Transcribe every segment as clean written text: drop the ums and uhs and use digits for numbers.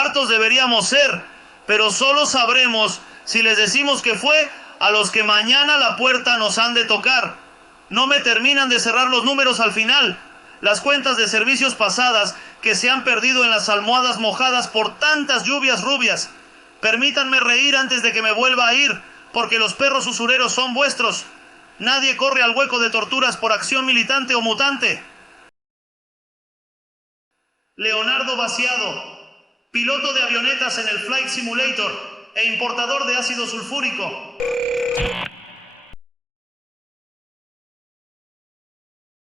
Hartos deberíamos ser, pero solo sabremos si les decimos que fue a los que mañana la puerta nos han de tocar. No me terminan de cerrar los números al final. Las cuentas de servicios pasadas que se han perdido en las almohadas mojadas por tantas lluvias rubias. Permítanme reír antes de que me vuelva a ir, porque los perros usureros son vuestros. Nadie corre al hueco de torturas por acción militante o mutante. Leonardo Vaciado, piloto de avionetas en el Flight Simulator e importador de ácido sulfúrico.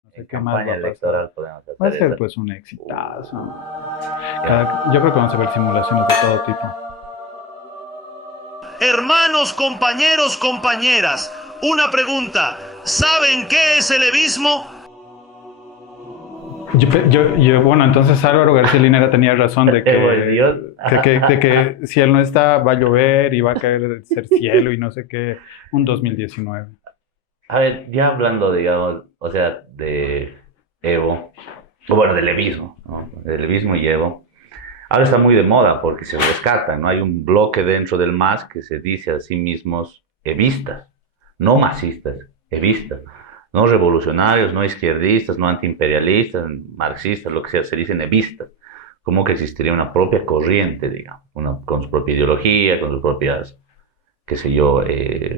No sé En qué más va campaña a pasar. electoral podemos Va a hacer ser eso. pues un exitazo. Ya. Yo creo que vamos a ver simulaciones de todo tipo. Hermanos, compañeros, compañeras, una pregunta. ¿Saben qué es el levismo? Bueno, entonces Álvaro García Linera tenía razón de Evo es Dios. de que si él no está, va a llover y va a caer del cielo y no sé qué, un 2019. A ver, ya hablando, digamos, o sea, de Evo, o bueno, del levismo, ¿no? Del levismo y Evo. Ahora está muy de moda porque se rescata, ¿no? Hay un bloque dentro del MAS que se dice a sí mismos evistas, no masistas, evistas, no revolucionarios, no izquierdistas, no antiimperialistas, marxistas, lo que sea, se dicen evistas, como que existiría una propia corriente, digamos, con su propia ideología, con sus propias, qué sé yo,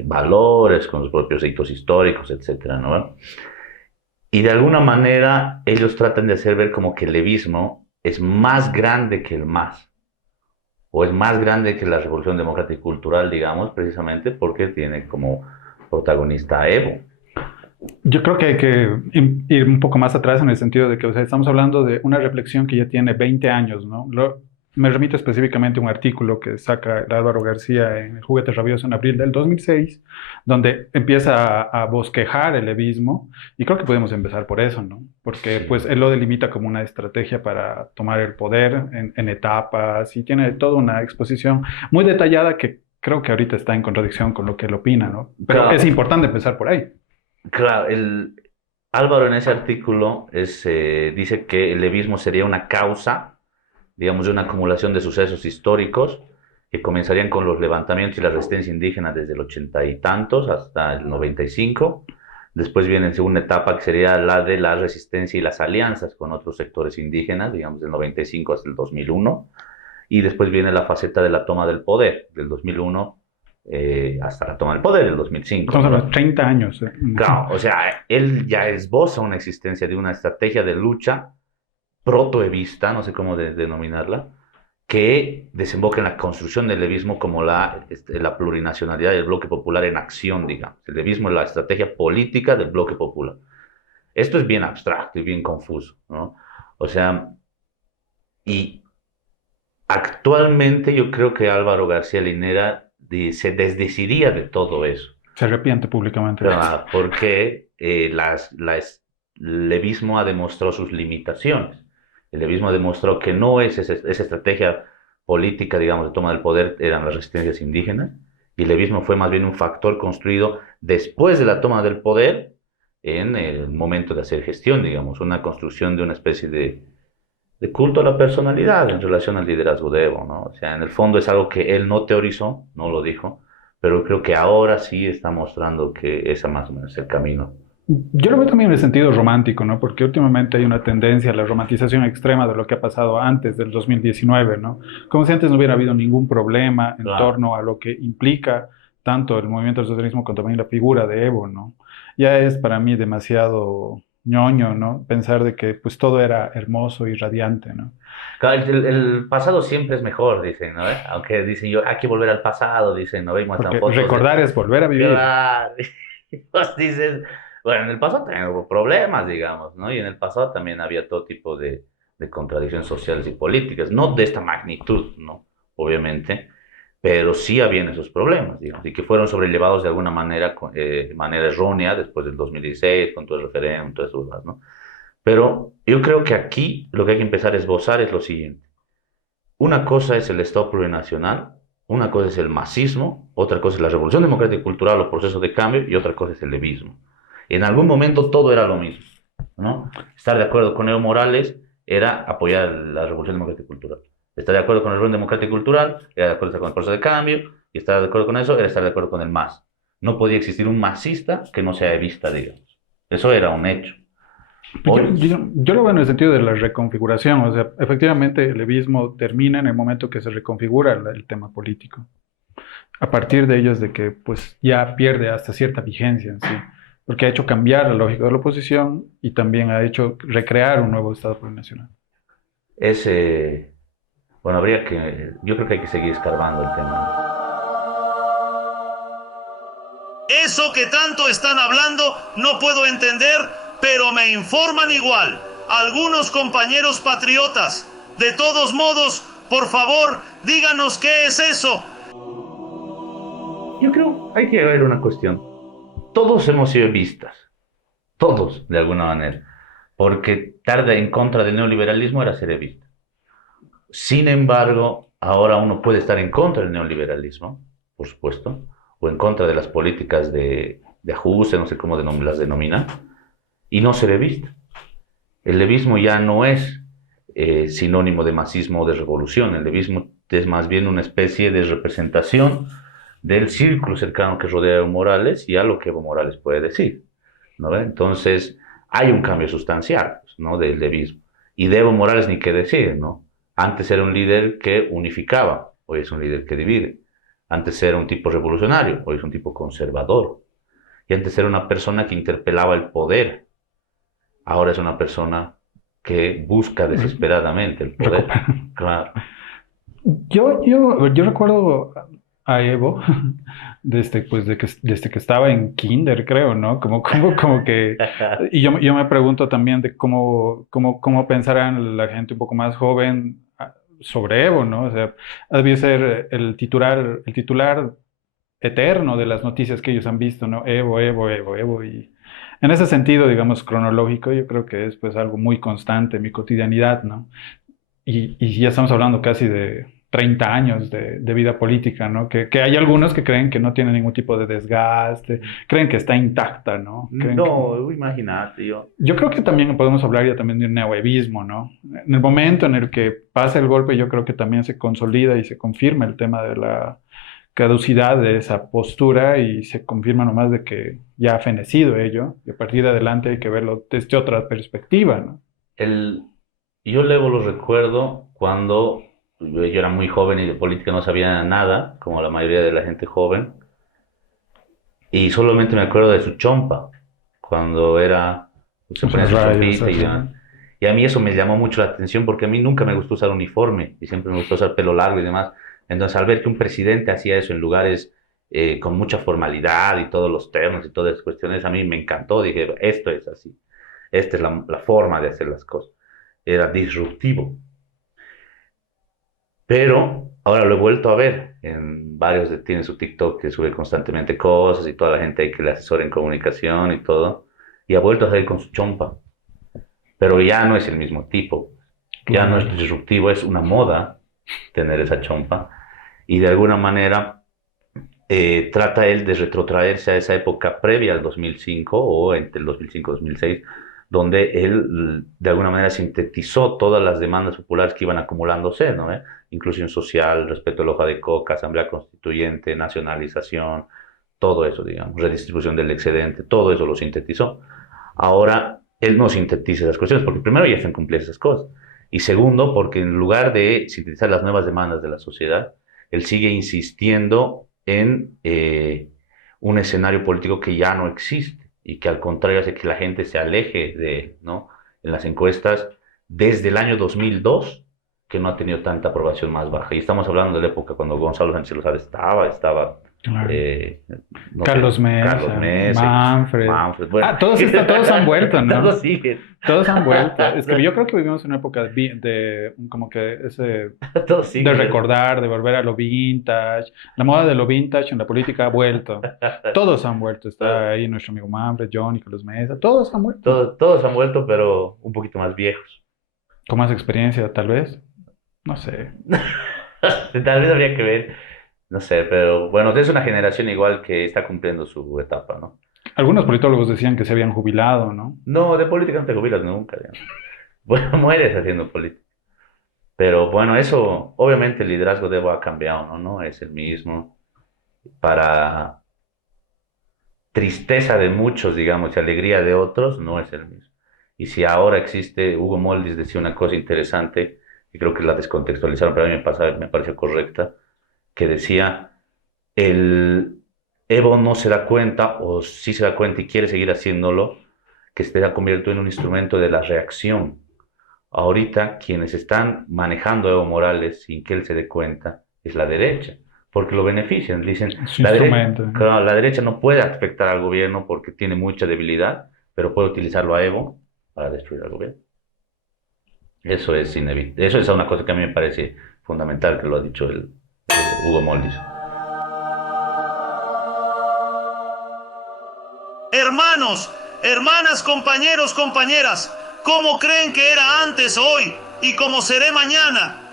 valores, con sus propios hitos históricos, etcétera, ¿no? Y de alguna manera ellos tratan de hacer ver como que el levismo es más grande que el MAS, o es más grande que la Revolución Democrática y Cultural, digamos, precisamente porque tiene como protagonista a Evo. Yo creo que hay que ir un poco más atrás en el sentido de que, o sea, estamos hablando de una reflexión que ya tiene 20 años, ¿no? Me remito específicamente a un artículo que saca el Álvaro García en El Juguete Rabioso en abril del 2006, donde empieza a bosquejar el levismo, y creo que podemos empezar por eso, ¿no? Porque Sí. pues él lo delimita como una estrategia para tomar el poder en etapas, y tiene toda una exposición muy detallada que creo que ahorita está en contradicción con lo que él opina, ¿no? Pero es Claro, importante empezar por ahí. claro, Álvaro en ese artículo dice que el levismo sería una causa, digamos, de una acumulación de sucesos históricos que comenzarían con los levantamientos y la resistencia indígena desde el ochenta y tantos hasta el 95. Después viene en segunda etapa que sería la de la resistencia y las alianzas con otros sectores indígenas, digamos, del 95 hasta el 2001. Y después viene la faceta de la toma del poder, del 2001 hasta la toma del poder, del 2005, Estamos hablando ¿no? de 30 años. Claro, o sea, él ya esboza una existencia de una estrategia de lucha protoevista, no sé cómo denominarla, que desemboca en la construcción del levismo como la plurinacionalidad del bloque popular en acción, digamos. El levismo es la estrategia política del bloque popular. Esto es bien abstracto y bien confuso, ¿no? O sea, y actualmente yo creo que Álvaro García Linera se desdeciría de todo eso. Se arrepiente públicamente de eso. Porque el levismo ha demostrado sus limitaciones. El levismo demostró que no es esa estrategia política, digamos, de toma del poder, eran las resistencias indígenas, y el levismo fue más bien un factor construido después de la toma del poder, en el momento de hacer gestión, digamos, una construcción de una especie de culto a la personalidad en relación al liderazgo de Evo, ¿no? O sea, en el fondo es algo que él no teorizó, no lo dijo, pero creo que ahora sí está mostrando que ese más o menos es el camino. Yo lo veo también en el sentido romántico, ¿no? Porque últimamente hay una tendencia a la romantización extrema de lo que ha pasado antes del 2019, ¿no? Como si antes no hubiera habido ningún problema en Claro, torno a lo que implica tanto el movimiento del socialismo como también la figura de Evo, ¿no? Ya es para mí demasiado ñoño, ¿no? Pensar de que pues todo era hermoso y radiante, ¿no? claro, el pasado siempre es mejor, dicen, ¿no? Aunque dicen yo, hay que volver al pasado, dicen, ¿no? Y muestran Porque fotos de... recordar es volver a vivir. Claro, y vos dices, bueno, en el pasado también hubo problemas, digamos, ¿no? Y en el pasado también había todo tipo de contradicciones sociales y políticas, no de esta magnitud, ¿no? Obviamente, pero sí habían esos problemas, digamos, y que fueron sobrellevados de alguna manera, de manera errónea después del 2016, con todo el referéndum, todas esas cosas, ¿no? Pero yo creo que aquí lo que hay que empezar a esbozar es lo siguiente. Una cosa es el Estado plurinacional, una cosa es el masismo, otra cosa es la revolución democrática y cultural o proceso de cambio, y otra cosa es el levismo. En algún momento todo era lo mismo, ¿no? Estar de acuerdo con Evo Morales era apoyar la revolución democrática y cultural. Está de acuerdo con el orden democrático y cultural, era de acuerdo con el proceso de cambio, y estaba de acuerdo con eso, era estar de acuerdo con el MAS. No podía existir un masista que no sea evista, digamos. Eso era un hecho. Pues Hoy, yo lo veo en el sentido de la reconfiguración, o sea, efectivamente el levismo termina en el momento que se reconfigura el tema político. A partir de ello es de que pues ya pierde hasta cierta vigencia en sí, porque ha hecho cambiar la lógica de la oposición y también ha hecho recrear un nuevo Estado plurinacional. ese, bueno, yo creo que hay que seguir escarbando el tema. Eso que tanto están hablando no puedo entender, pero me informan igual. Algunos compañeros patriotas. De todos modos, por favor, díganos qué es eso. Yo creo que hay que ver una cuestión. Todos hemos sido vistas, todos, de alguna manera, porque estar en contra del neoliberalismo era ser evista. Sin embargo, ahora uno puede estar en contra del neoliberalismo, por supuesto, o en contra de las políticas de ajuste, no sé cómo las denomina, y no ser evista. El levismo ya no es sinónimo de masismo o de revolución. El levismo es más bien una especie de representación del círculo cercano que rodea a Evo Morales y a lo que Evo Morales puede decir, ¿no? Entonces, hay un cambio sustancial, ¿no?, del levismo. Y de Evo Morales ni qué decir, ¿no? Antes era un líder que unificaba, hoy es un líder que divide. Antes era un tipo revolucionario, hoy es un tipo conservador. Y antes era una persona que interpelaba el poder, ahora es una persona que busca desesperadamente el poder. Claro. Yo recuerdo a Evo desde que estaba en kinder, creo, ¿no? Como que... Y yo me pregunto también de cómo pensarán la gente un poco más joven sobre Evo, ¿no? O sea, debía ser el titular eterno de las noticias que ellos han visto, ¿no? Evo, Evo, Evo, Evo. Y en ese sentido, digamos, cronológico, yo creo que es pues algo muy constante en mi cotidianidad, ¿no? Y ya estamos hablando casi de 30 años de vida política, ¿no? Que hay algunos que creen que no tiene ningún tipo de desgaste, creen que está intacta, ¿no? No, imagínate, Yo creo que también podemos hablar ya también de un neoevismo, ¿no? En el momento en el que pasa el golpe, yo creo que también se consolida y se confirma el tema de la caducidad de esa postura y se confirma nomás de que ya ha fenecido ello y a partir de adelante hay que verlo desde otra perspectiva, ¿no? Yo luego lo recuerdo cuando yo era muy joven y de política no sabía nada, como la mayoría de la gente joven, y solamente me acuerdo de su chompa, cuando se ponía su chompita y demás. Y a mí eso me llamó mucho la atención porque a mí nunca me gustó usar uniforme y siempre me gustó usar pelo largo y demás. Entonces, al ver que un presidente hacía eso en lugares con mucha formalidad y todos los ternos y todas esas cuestiones, a mí me encantó. Dije, esto es así. Esta es la forma de hacer las cosas. Era disruptivo. Pero ahora lo he vuelto a ver. Tiene su TikTok que sube constantemente cosas y toda la gente ahí que le asesora en comunicación y todo. Y ha vuelto a salir con su chompa. Pero ya no es el mismo tipo. Ya no es disruptivo, es una moda tener esa chompa. Y de alguna manera trata él de retrotraerse a esa época previa al 2005 o entre el 2005 y 2006, donde él de alguna manera sintetizó todas las demandas populares que iban acumulándose, ¿no? Inclusión social, respeto a la hoja de coca, asamblea constituyente, nacionalización, todo eso, digamos, redistribución del excedente, todo eso lo sintetizó. Ahora, él no sintetiza esas cuestiones, porque primero ya se han cumplido esas cosas, y segundo, porque en lugar de sintetizar las nuevas demandas de la sociedad, él sigue insistiendo en un escenario político que ya no existe y que al contrario hace que la gente se aleje de él, ¿no? En las encuestas, desde el año 2002, que no ha tenido tanta aprobación más baja. Y estamos hablando de la época cuando Gonzalo Sánchez Lozada estaba Claro. No Carlos sé, Mesa, Manfred. Bueno. Todos han vuelto, ¿no? Todos siguen. Todos han vuelto. Es que yo creo que vivimos en una época como que Todos siguen. de recordar, de volver a lo vintage. La moda de lo vintage en la política ha vuelto. Todos han vuelto. Está ahí nuestro amigo Manfred, Johnny, Carlos Mesa. Todos han vuelto. Todos han vuelto, pero un poquito más viejos. Con más experiencia, tal vez. No sé. Tal vez habría que ver. No sé, pero bueno, es una generación igual que está cumpliendo su etapa, ¿no? Algunos politólogos decían que se habían jubilado, ¿no? No, de política no te jubilas nunca, digamos. Bueno, mueres haciendo política. Pero bueno, eso, obviamente el liderazgo de Evo ha cambiado, ¿no? No es el mismo. Para tristeza de muchos, digamos, y alegría de otros, no es el mismo. Y si ahora existe, Hugo Moldis decía una cosa interesante, y creo que la descontextualizaron, pero a mí me pareció correcta, que decía, el Evo no se da cuenta, o sí se da cuenta y quiere seguir haciéndolo, que se ha convertido en un instrumento de la reacción. Ahorita quienes están manejando a Evo Morales sin que él se dé cuenta es la derecha, porque lo benefician. Dicen, Su instrumento. claro, la derecha no puede afectar al gobierno porque tiene mucha debilidad, pero puede utilizarlo a Evo para destruir al gobierno. Eso es inevitable. Eso es una cosa que a mí me parece fundamental, que lo ha dicho el Hugo Moldis. Hermanos, hermanas, compañeros, compañeras, ¿cómo creen que era antes, hoy y cómo seré mañana?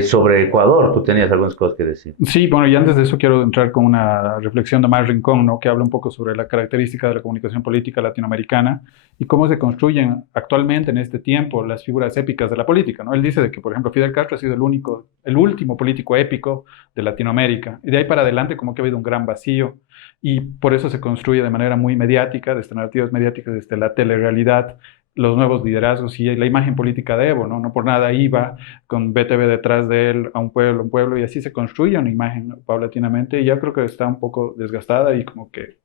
Sobre Ecuador, tú tenías algunas cosas que decir. Sí, bueno, y antes de eso quiero entrar con una reflexión de Mar Rincón, ¿no? Que habla un poco sobre la característica de la comunicación política latinoamericana y cómo se construyen actualmente en este tiempo las figuras épicas de la política, ¿no? Él dice de que, por ejemplo, Fidel Castro ha sido el último político épico de Latinoamérica, y de ahí para adelante como que ha habido un gran vacío, y por eso se construye de manera muy mediática, desde narrativas mediáticas, desde la telerrealidad, los nuevos liderazgos y la imagen política de Evo, ¿no? No por nada iba con BTV detrás de él a un pueblo, y así se construye una imagen paulatinamente, y ya creo que está un poco desgastada y como que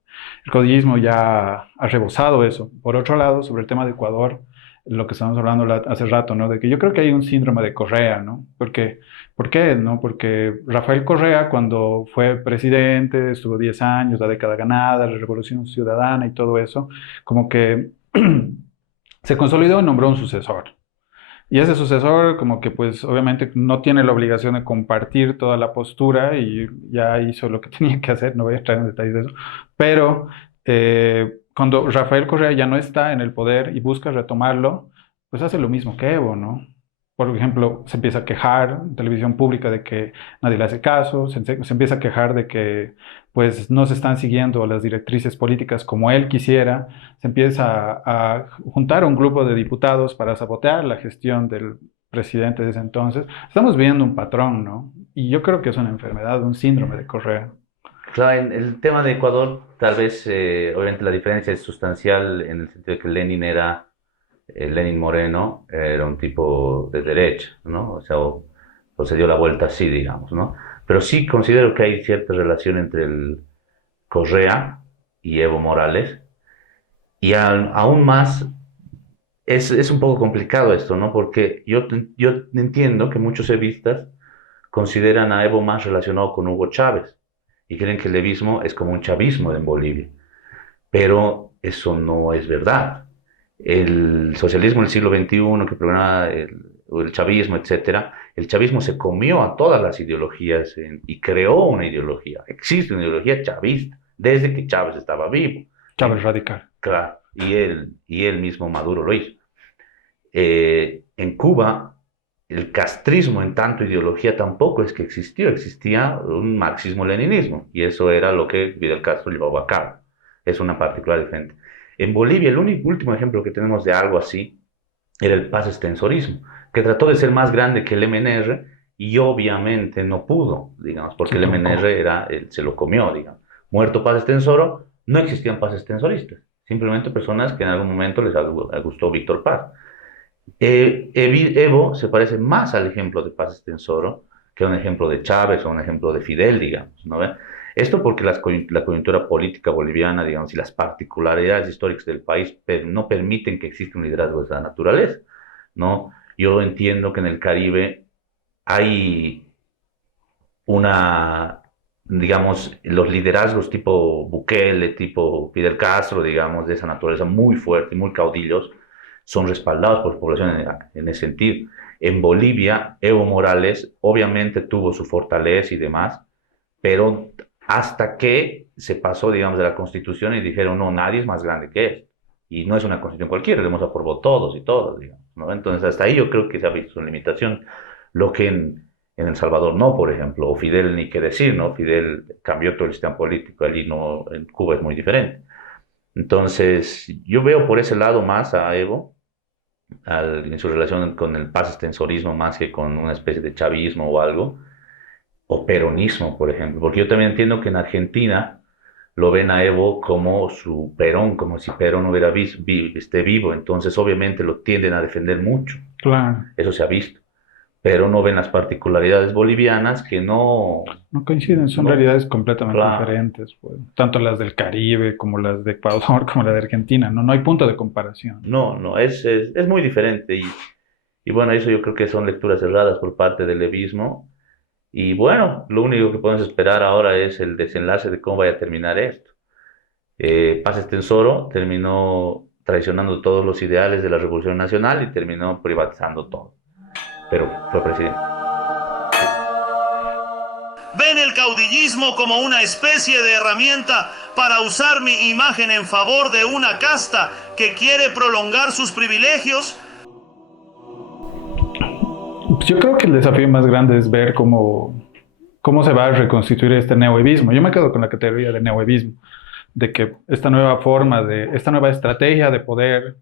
el codillismo ya ha rebosado eso. Por otro lado, sobre el tema de Ecuador, lo que estábamos hablando hace rato, ¿no? De que yo creo que hay un síndrome de Correa, ¿no? ¿Por qué? ¿No? Porque Rafael Correa, cuando fue presidente, estuvo 10 años, la década ganada, la revolución ciudadana y todo eso, como que se consolidó y nombró un sucesor. Y ese sucesor, como que pues obviamente no tiene la obligación de compartir toda la postura y ya hizo lo que tenía que hacer, no voy a entrar en detalles de eso, pero cuando Rafael Correa ya no está en el poder y busca retomarlo, pues hace lo mismo que Evo, ¿no? Por ejemplo, se empieza a quejar en televisión pública de que nadie le hace caso, se empieza a quejar de que pues no se están siguiendo las directrices políticas como él quisiera, se empieza a juntar un grupo de diputados para sabotear la gestión del presidente de ese entonces. Estamos viendo un patrón, ¿no? Y yo creo que es una enfermedad, un síndrome de Correa. Claro, en el tema de Ecuador, tal vez, obviamente la diferencia es sustancial en el sentido de que Lenin Moreno, era un tipo de derecha, ¿no? O sea, o se dio la vuelta así, digamos, ¿no? Pero sí considero que hay cierta relación entre el Correa y Evo Morales, y aún más es un poco complicado esto, ¿no? Porque yo entiendo que muchos evistas consideran a Evo más relacionado con Hugo Chávez y creen que el evismo es como un chavismo en Bolivia, pero eso no es verdad. El socialismo del siglo XXI que programa el chavismo, etcétera, el chavismo se comió a todas las ideologías y creó una ideología. Existe una ideología chavista desde que Chávez estaba vivo. Chávez radical. Claro, y él mismo Maduro lo hizo. En Cuba, el castrismo en tanto ideología tampoco es que existía un marxismo-leninismo, y eso era lo que Fidel Castro llevaba a cabo. Es una particular diferente. En Bolivia, el último ejemplo que tenemos de algo así era el paz extensorismo, que trató de ser más grande que el MNR y obviamente no pudo, digamos, porque el MNR se lo comió, digamos. Muerto paz extensoro, no existían paz extensoristas, simplemente personas que en algún momento les gustó Víctor Paz. Evo se parece más al ejemplo de paz extensoro que a un ejemplo de Chávez o un ejemplo de Fidel, digamos, ¿no ve? Esto porque la coyuntura política boliviana, digamos, y las particularidades históricas del país no permiten que exista un liderazgo de esa naturaleza, ¿no? Yo entiendo que en el Caribe hay digamos, los liderazgos tipo Bukele, tipo Fidel Castro, digamos, de esa naturaleza muy fuerte, muy caudillos, son respaldados por población en ese sentido. En Bolivia, Evo Morales obviamente tuvo su fortaleza y demás, pero hasta que se pasó, digamos, de la Constitución y dijeron, no, nadie es más grande que él. Y no es una Constitución cualquiera, lo hemos aprobado todos y todas, digamos, ¿no? Entonces, hasta ahí yo creo que se ha visto su limitación, lo que en El Salvador no, por ejemplo, o Fidel ni qué decir, ¿no? Fidel cambió todo el sistema político, allí no, en Cuba es muy diferente. Entonces, yo veo por ese lado más a Evo, en su relación con el paz-extensorismo más que con una especie de chavismo o algo, o peronismo, por ejemplo, porque yo también entiendo que en Argentina lo ven a Evo como su Perón, como si Perón hubiera esté vivo, entonces obviamente lo tienden a defender mucho, Claro. eso se ha visto, pero no ven las particularidades bolivianas que no, No coinciden, son no, realidades completamente claro, diferentes, pues. Tanto las del Caribe como las de Ecuador, como la de Argentina, no, no hay punto de comparación. no, es muy diferente y bueno, eso yo creo que son lecturas erradas por parte del levismo. Y bueno, lo único que podemos esperar ahora es el desenlace de cómo vaya a terminar esto. Paz Extensoro terminó traicionando todos los ideales de la Revolución Nacional y terminó privatizando todo. Pero fue presidente. Ven el caudillismo como una especie de herramienta para usar mi imagen en favor de una casta que quiere prolongar sus privilegios. Pues yo creo que el desafío más grande es ver cómo se va a reconstituir este neoevismo. Yo me quedo con la categoría de neoevismo, de que esta nueva esta nueva estrategia de poder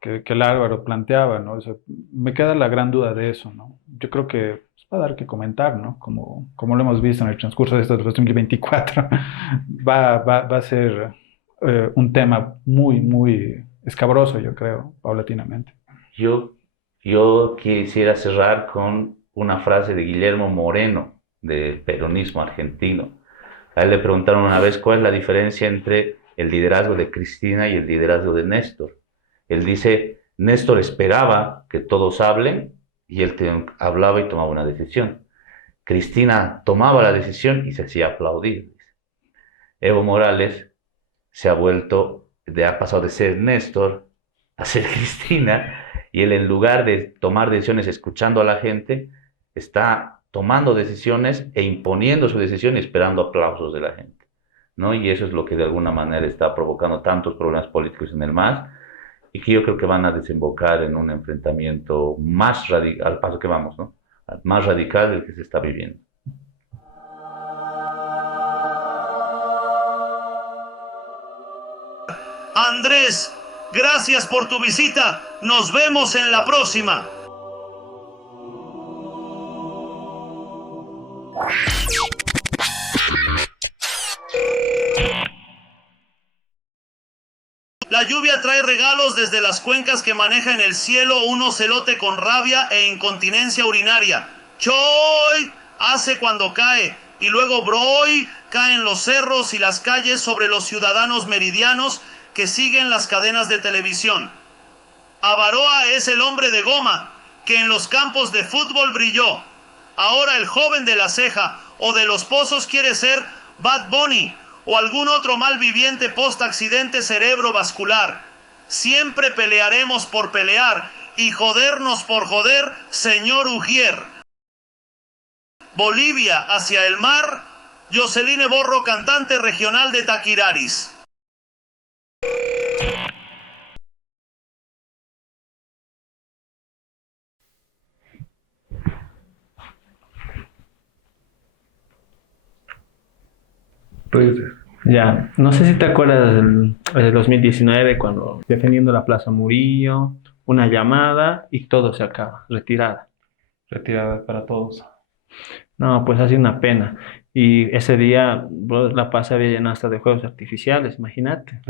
que el Álvaro planteaba, ¿no? O sea, me queda la gran duda de eso, ¿no? Yo creo que pues, va a dar que comentar, ¿no? Como lo hemos visto en el transcurso de este 2024, va a ser un tema muy, muy escabroso, yo creo, paulatinamente. Yo, yo quisiera cerrar con una frase de Guillermo Moreno, del peronismo argentino. A él le preguntaron una vez cuál es la diferencia entre el liderazgo de Cristina y el liderazgo de Néstor. Él dice, Néstor esperaba que todos hablen y él hablaba y tomaba una decisión. Cristina tomaba la decisión y se hacía aplaudir. Evo Morales ha pasado de ser Néstor a ser Cristina y él en lugar de tomar decisiones escuchando a la gente, está tomando decisiones e imponiendo su decisión y esperando aplausos de la gente, ¿no? Y eso es lo que de alguna manera está provocando tantos problemas políticos en el MAS y que yo creo que van a desembocar en un enfrentamiento más radical, al paso que vamos, ¿no? Más radical del que se está viviendo. Andrés, gracias por tu visita. Nos vemos en la próxima. La lluvia trae regalos desde las cuencas que maneja en el cielo un ocelote con rabia e incontinencia urinaria. Choy hace cuando cae y luego broy cae en los cerros y las calles sobre los ciudadanos meridianos que siguen las cadenas de televisión. Avaroa es el hombre de goma que en los campos de fútbol brilló. Ahora el joven de la ceja o de los pozos quiere ser Bad Bunny o algún otro malviviente post-accidente cerebrovascular. Siempre pelearemos por pelear y jodernos por joder, señor Ujier. Bolivia hacia el mar, Joceline Borro, cantante regional de Taquiraris. Pues ya, no sé si te acuerdas del 2019 cuando defendiendo la Plaza Murillo, una llamada y todo se acaba, retirada para todos. No, pues ha sido una pena. Y ese día, bro, La Paz se había llenado hasta de juegos artificiales, imagínate.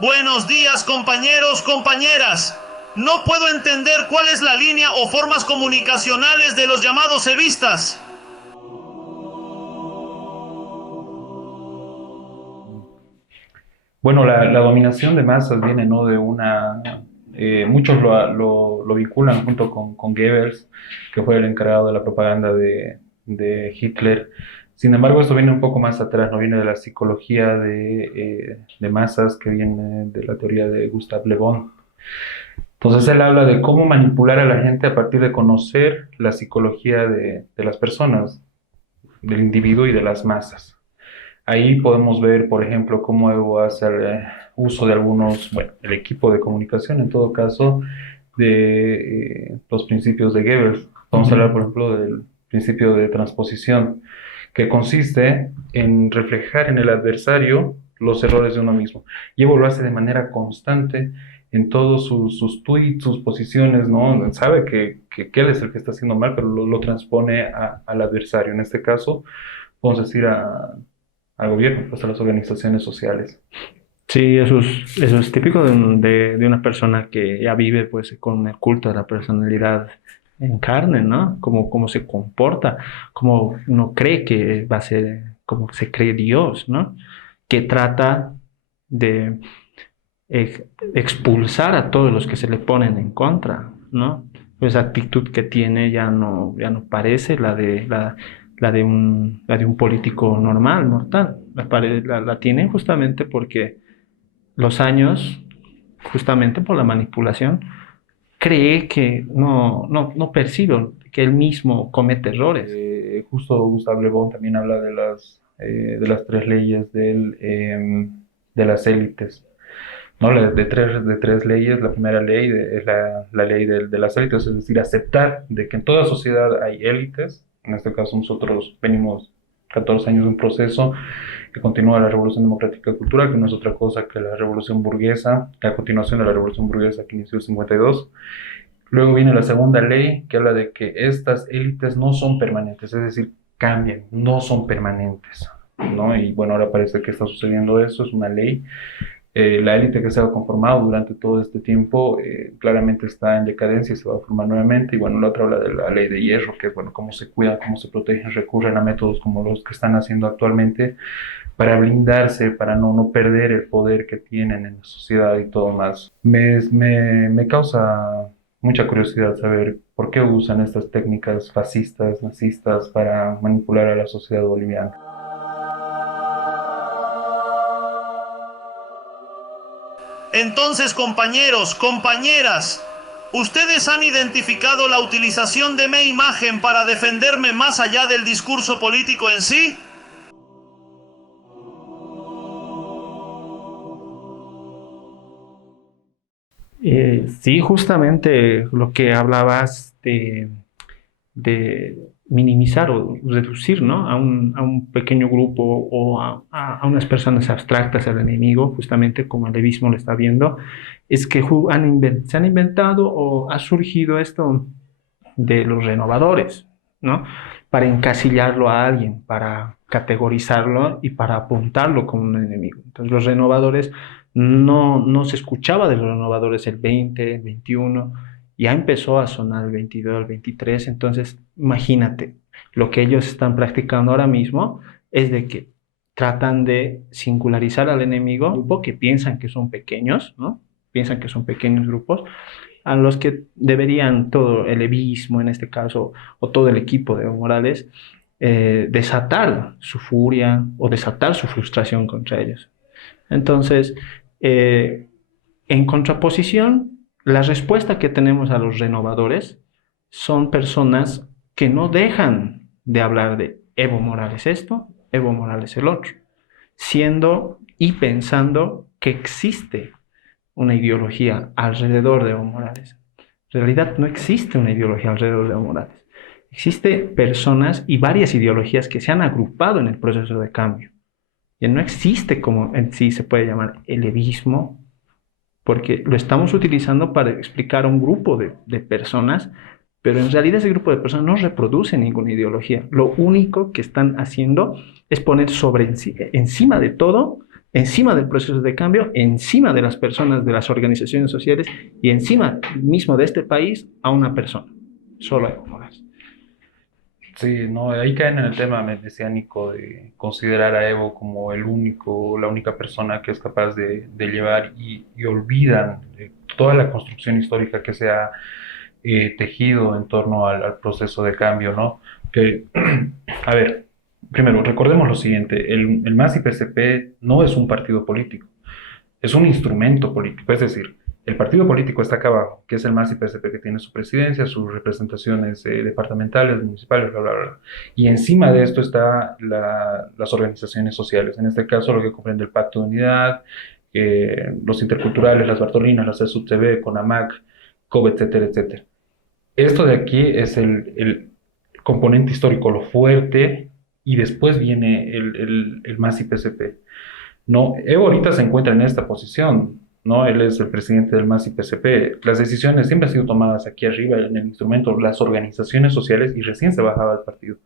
Buenos días, compañeros, compañeras. No puedo entender cuál es la línea o formas comunicacionales de los llamados evistas. Bueno, la dominación de masas viene, ¿no? de una... muchos lo vinculan junto con Goebbels, que fue el encargado de la propaganda de Hitler. Sin embargo, esto viene un poco más atrás, no viene de la psicología de masas, que viene de la teoría de Gustave Le Bon. Entonces él habla de cómo manipular a la gente a partir de conocer la psicología de las personas, del individuo y de las masas. Ahí podemos ver, por ejemplo, cómo Evo hace uso de el equipo de comunicación, en todo caso, de los principios de Goebbels. Vamos a hablar, por ejemplo, del principio de transposición, que consiste en reflejar en el adversario los errores de uno mismo. Y Evo lo hace de manera constante en todos sus tweets, sus posiciones, ¿no? Sabe que él es el que está haciendo mal, pero lo transpone al adversario. En este caso, vamos a decir al gobierno, pues a las organizaciones sociales. Sí, eso es típico de una persona que ya vive pues con el culto de la personalidad en carne, ¿no? Cómo se comporta, cómo uno cree que va a ser, como se cree Dios, ¿no? Que trata de expulsar a todos los que se le ponen en contra, ¿no? Esa actitud que tiene ya no parece la de un político normal, mortal. La tiene justamente porque los años, justamente por la manipulación, cree que no percibe, que él mismo comete errores. Justo Gustave Le Bon también habla de las tres leyes de las élites, ¿no? De tres leyes. La primera ley es la ley de las élites, es decir, aceptar de que en toda sociedad hay élites. En este caso nosotros venimos 14 años de un proceso que continúa la Revolución Democrática Cultural, que no es otra cosa que la Revolución Burguesa, a continuación de la Revolución Burguesa que inició el 52. Luego viene la segunda ley, que habla de que estas élites no son permanentes, es decir, cambian, no son permanentes, ¿no? Y bueno, ahora parece que está sucediendo eso, es una ley. La élite que se ha conformado durante todo este tiempo claramente está en decadencia y se va a formar nuevamente. Y bueno, la otra habla de la ley de hierro, que es bueno, cómo se cuida, cómo se protegen, recurren a métodos como los que están haciendo actualmente para blindarse, para no perder el poder que tienen en la sociedad y todo más. Me causa mucha curiosidad saber por qué usan estas técnicas fascistas, nazistas para manipular a la sociedad boliviana. Entonces, compañeros, compañeras, ¿ustedes han identificado la utilización de mi imagen para defenderme más allá del discurso político en sí? Sí, justamente lo que hablabas de minimizar o reducir, ¿no? a un pequeño grupo o a unas personas abstractas al enemigo, justamente como el levismo lo está viendo, es que se han inventado o ha surgido esto de los renovadores, ¿no? Para encasillarlo a alguien, para categorizarlo y para apuntarlo como un enemigo. Entonces los renovadores, no se escuchaba de los renovadores el 20, el 21, ya empezó a sonar el 22, el 23, entonces imagínate, lo que ellos están practicando ahora mismo es de que tratan de singularizar al enemigo, un grupo que piensan que son pequeños, ¿no? Piensan que son pequeños grupos, a los que deberían todo el levismo, en este caso, o todo el equipo de Evo Morales, desatar su furia o desatar su frustración contra ellos. Entonces, en contraposición, la respuesta que tenemos a los renovadores son personas que no dejan de hablar de Evo Morales esto, Evo Morales el otro, siendo y pensando que existe una ideología alrededor de Evo Morales. En realidad no existe una ideología alrededor de Evo Morales. Existen personas y varias ideologías que se han agrupado en el proceso de cambio. Y no existe como en sí se puede llamar el levismo, porque lo estamos utilizando para explicar a un grupo de personas, pero en realidad ese grupo de personas no reproduce ninguna ideología. Lo único que están haciendo es poner encima de todo, encima del proceso de cambio, encima de las personas, de las organizaciones sociales y encima mismo de este país a una persona, solo a Evo Morales. Sí, no, ahí caen en el tema mesiánico de considerar a Evo como la única persona que es capaz de llevar y olvidan toda la construcción histórica que se ha tejido en torno al proceso de cambio, ¿no? Que, a ver, primero, recordemos lo siguiente, el MAS y PSP no es un partido político, es un instrumento político, es decir, el partido político está acá abajo, que es el MAS y PSP, que tiene su presidencia, sus representaciones departamentales, municipales, bla, bla, bla. Y encima de esto están las organizaciones sociales, en este caso lo que comprende el Pacto de Unidad, los interculturales, las Bartolinas, las CSUTV, CONAMAC, COB, etcétera, etcétera. Esto de aquí es el componente histórico, lo fuerte, y después viene el MAS y PSP. ¿no? Evo ahorita se encuentra en esta posición, ¿no? Él es el presidente del MAS y PCP. Las decisiones siempre han sido tomadas aquí arriba en el instrumento, las organizaciones sociales, y recién se bajaba el partido.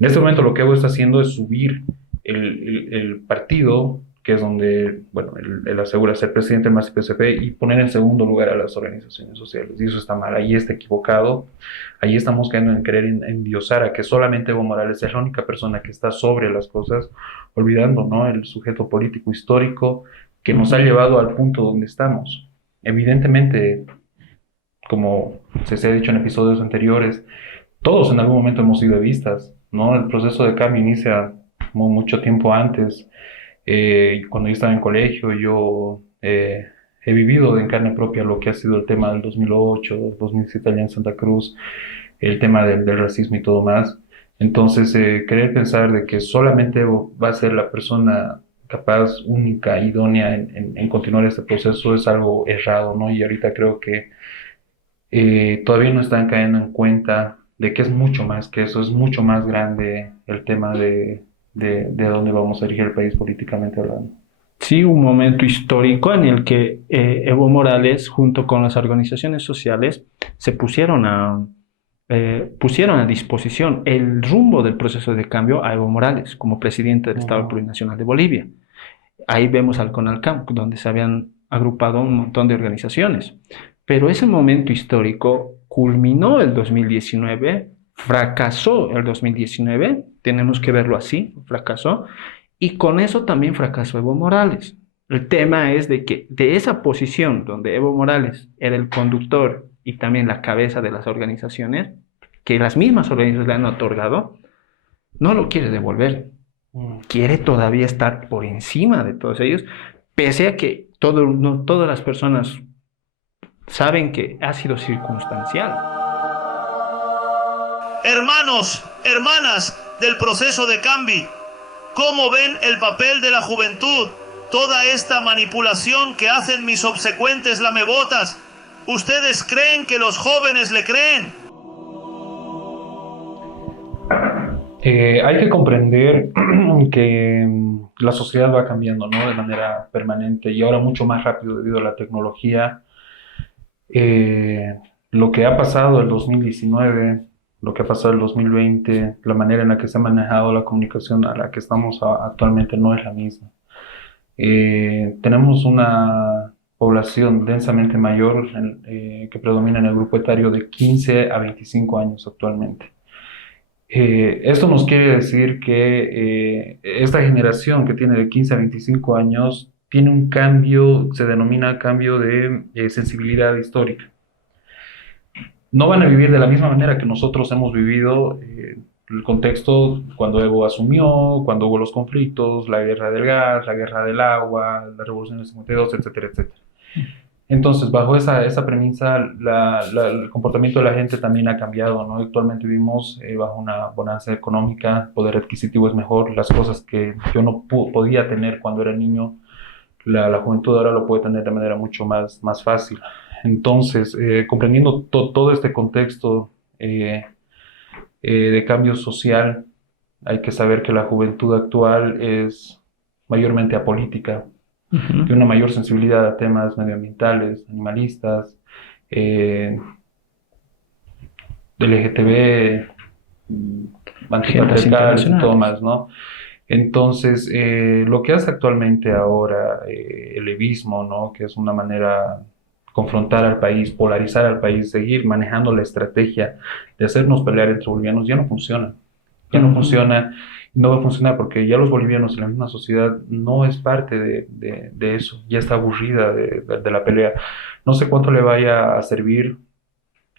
En este momento lo que Evo está haciendo es subir el partido, que es donde, bueno, él asegura ser presidente del MAS y PCP, y poner en segundo lugar a las organizaciones sociales. Y eso está mal, ahí está equivocado. Ahí estamos cayendo en querer endiosar a que solamente Evo Morales es la única persona que está sobre las cosas, olvidando, ¿no?, el sujeto político histórico que nos ha llevado al punto donde estamos. Evidentemente, como se ha dicho en episodios anteriores, todos en algún momento hemos sido evistas, ¿no? El proceso de cambio inicia mucho tiempo antes. Cuando yo estaba en colegio, yo he vivido en carne propia lo que ha sido el tema del 2008, 2007 allá en Santa Cruz, el tema del racismo y todo más. Entonces, querer pensar de que solamente Evo va a ser la persona capaz, única, idónea en continuar este proceso es algo errado, ¿no? Y ahorita creo que todavía no están cayendo en cuenta de que es mucho más que eso, es mucho más grande el tema de dónde vamos a dirigir el país políticamente hablando. Sí, un momento histórico en el que Evo Morales, junto con las organizaciones sociales, se pusieron a disposición el rumbo del proceso de cambio a Evo Morales como presidente del Estado Plurinacional de Bolivia. Ahí vemos al CONALCAM, donde se habían agrupado un montón de organizaciones. Pero ese momento histórico culminó el 2019, fracasó el 2019, tenemos que verlo así, fracasó, y con eso también fracasó Evo Morales. El tema es de que de esa posición donde Evo Morales era el conductor y también la cabeza de las organizaciones, que las mismas organizaciones le han otorgado, no lo quiere devolver. Quiere todavía estar por encima de todos ellos, pese a que no todas las personas saben que ha sido circunstancial. Hermanos, hermanas del proceso de cambio, ¿cómo ven el papel de la juventud? Toda esta manipulación que hacen mis obsecuentes lamebotas, ¿ustedes creen que los jóvenes le creen? Hay que comprender que la sociedad va cambiando, ¿no?, de manera permanente y ahora mucho más rápido debido a la tecnología. Lo que ha pasado el 2019, lo que ha pasado el 2020, la manera en la que se ha manejado la comunicación a la que estamos actualmente no es la misma. Tenemos una población densamente mayor que predomina en el grupo etario de 15 a 25 años actualmente. Esto nos quiere decir que esta generación que tiene de 15 a 25 años tiene un cambio, se denomina cambio de sensibilidad histórica. No van a vivir de la misma manera que nosotros hemos vivido el contexto cuando Evo asumió, cuando hubo los conflictos, la guerra del gas, la guerra del agua, la revolución del 52, etcétera, etcétera. Entonces, bajo esa premisa, el comportamiento de la gente también ha cambiado, ¿no? Actualmente vivimos bajo una bonanza económica, el poder adquisitivo es mejor, las cosas que yo no podía tener cuando era niño, la juventud ahora lo puede tener de manera mucho más fácil. Entonces, comprendiendo todo este contexto de cambio social, hay que saber que la juventud actual es mayormente apolítica, de una mayor sensibilidad a temas medioambientales, animalistas, LGTB, antipatriarcal y todo más, ¿no? Entonces, lo que hace actualmente ahora el evismo, ¿no?, que es una manera confrontar al país, polarizar al país, seguir manejando la estrategia de hacernos pelear entre bolivianos, ya no funciona. Ya no funciona, no va a funcionar porque ya los bolivianos en la misma sociedad no es parte de eso, ya está aburrida de la pelea. No sé cuánto le vaya a servir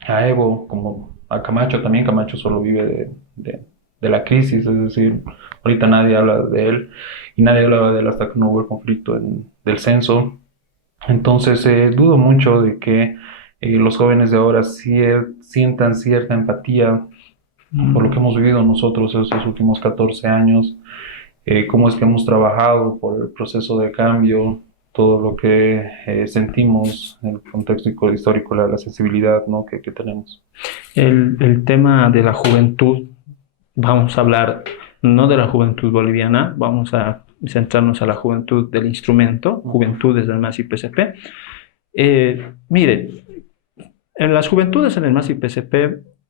a Evo, como a Camacho también. Camacho solo vive de la crisis, es decir, ahorita nadie habla de él y nadie hablaba de él hasta que no hubo el conflicto del censo. Entonces dudo mucho de que los jóvenes de ahora sientan cierta empatía por lo que hemos vivido nosotros estos últimos 14 años, cómo es que hemos trabajado por el proceso de cambio, todo lo que sentimos en el contexto histórico, la sensibilidad, ¿no?, que tenemos. El tema de la juventud, vamos a hablar no de la juventud boliviana, vamos a centrarnos a la juventud del instrumento, juventudes del MAS y PSP. Mire, en las juventudes en el MAS y PSP,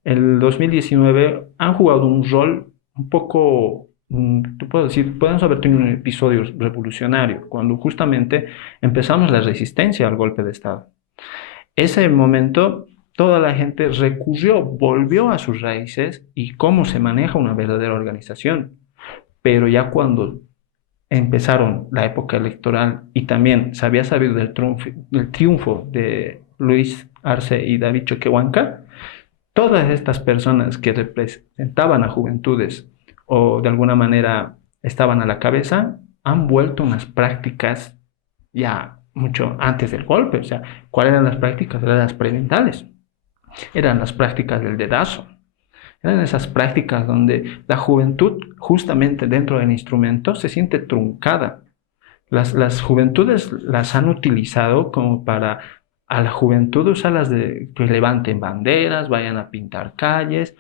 el 2019 han jugado un rol un poco, te puedo decir, podemos haber tenido un episodio revolucionario, cuando justamente empezamos la resistencia al golpe de Estado. Ese momento, toda la gente recurrió, volvió a sus raíces y cómo se maneja una verdadera organización. Pero ya cuando empezaron la época electoral y también se había sabido del triunfo de Luis Arce y David Choquehuanca, todas estas personas que representaban a juventudes o de alguna manera estaban a la cabeza, han vuelto unas prácticas ya mucho antes del golpe. O sea, ¿cuáles eran las prácticas? Eran las preventales, eran las prácticas del dedazo, eran esas prácticas donde la juventud, justamente dentro del instrumento, se siente truncada. Las juventudes las han utilizado como para a la juventud usarlas de que levanten banderas, vayan a pintar calles.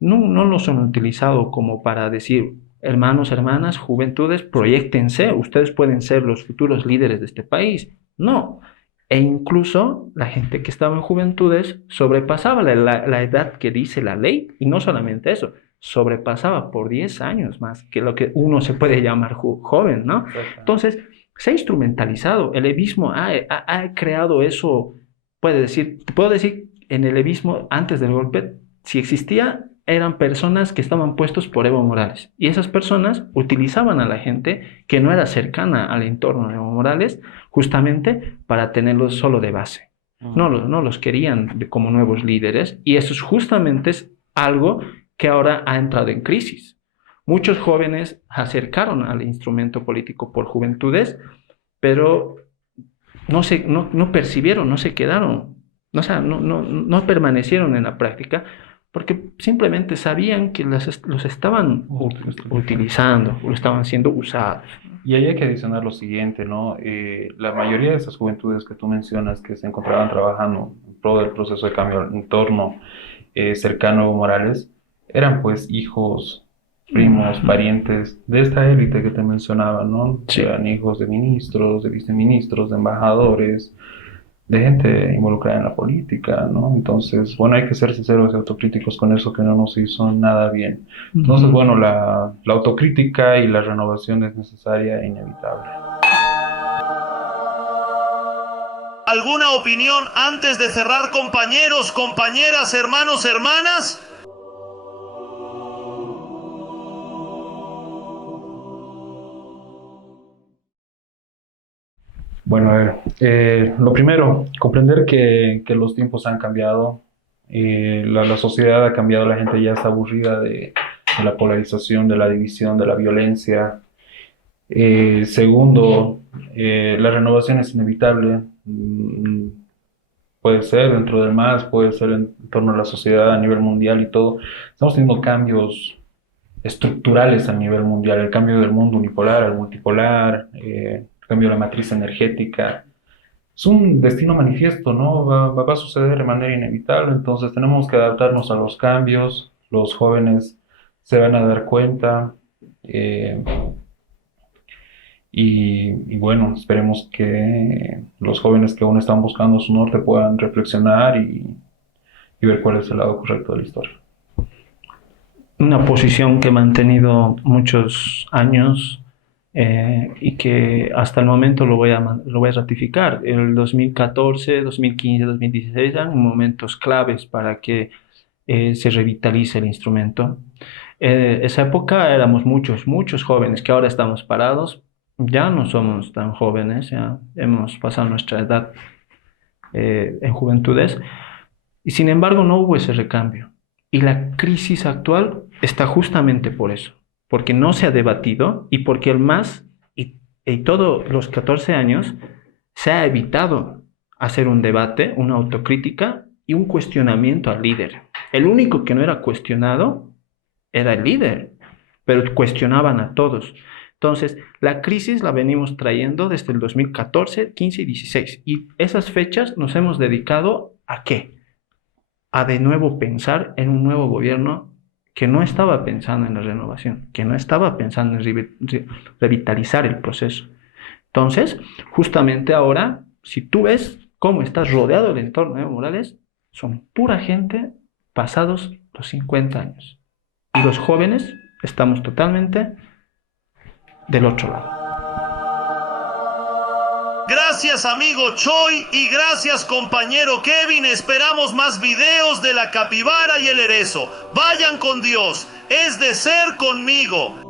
No los han utilizado como para decir, hermanos, hermanas, juventudes, proyéctense, ustedes pueden ser los futuros líderes de este país. No. E incluso la gente que estaba en juventudes sobrepasaba la edad que dice la ley, y no solamente eso, sobrepasaba por 10 años más que lo que uno se puede llamar joven, ¿no? Entonces, se ha instrumentalizado. El levismo ha creado eso, puedo decir, en el levismo antes del golpe, si existía, eran personas que estaban puestos por Evo Morales. Y esas personas utilizaban a la gente que no era cercana al entorno de Evo Morales justamente para tenerlos solo de base. No los querían como nuevos líderes, y eso justamente es algo que ahora ha entrado en crisis. Muchos jóvenes se acercaron al instrumento político por juventudes, pero no percibieron, no se quedaron, no permanecieron en la práctica, porque simplemente sabían que los estaban utilizando, o estaban siendo usados. Y ahí hay que adicionar lo siguiente, ¿no? La mayoría de esas juventudes que tú mencionas que se encontraban trabajando en pro del proceso de cambio al entorno cercano a Evo Morales, eran pues hijos, primos, parientes de esta élite que te mencionaba, ¿no? Sí. Eran hijos de ministros, de viceministros, de embajadores, de gente involucrada en la política, ¿no? Entonces, bueno, hay que ser sinceros y autocríticos con eso, que no nos hizo nada bien. Entonces, bueno, la autocrítica y la renovación es necesaria e inevitable. ¿Alguna opinión antes de cerrar, compañeros, compañeras, hermanos, hermanas? Bueno, a ver, lo primero, comprender que los tiempos han cambiado, la sociedad ha cambiado, la gente ya está aburrida de la polarización, de la división, de la violencia. Segundo, la renovación es inevitable, puede ser dentro del MAS, puede ser en torno a la sociedad a nivel mundial y todo. Estamos teniendo cambios estructurales a nivel mundial, el cambio del mundo unipolar al multipolar, cambio de la matriz energética. Es un destino manifiesto, ¿no? Va a suceder de manera inevitable, entonces tenemos que adaptarnos a los cambios, los jóvenes se van a dar cuenta, y bueno, esperemos que los jóvenes que aún están buscando su norte puedan reflexionar y ver cuál es el lado correcto de la historia. Una posición que he mantenido muchos años, y que hasta el momento lo voy a ratificar. El 2014, 2015, 2016 eran momentos claves para que se revitalice el instrumento. Esa época éramos muchos jóvenes que ahora estamos parados. Ya no somos tan jóvenes, ya hemos pasado nuestra edad en juventudes, y sin embargo no hubo ese recambio. Y la crisis actual está justamente por eso, porque no se ha debatido y porque el MAS y todos los 14 años se ha evitado hacer un debate, una autocrítica y un cuestionamiento al líder. El único que no era cuestionado era el líder, pero cuestionaban a todos. Entonces, la crisis la venimos trayendo desde el 2014, 15 y 16. Y esas fechas nos hemos dedicado ¿a qué? A de nuevo pensar en un nuevo gobierno que no estaba pensando en la renovación, que no estaba pensando en revitalizar el proceso. Entonces, justamente ahora, si tú ves cómo está rodeado el entorno de Evo Morales, son pura gente pasados los 50 años. Y los jóvenes estamos totalmente del otro lado. Gracias amigo Choi y gracias compañero Kevin. Esperamos más videos de la capibara y el erezo. Vayan con Dios. Es de ser conmigo.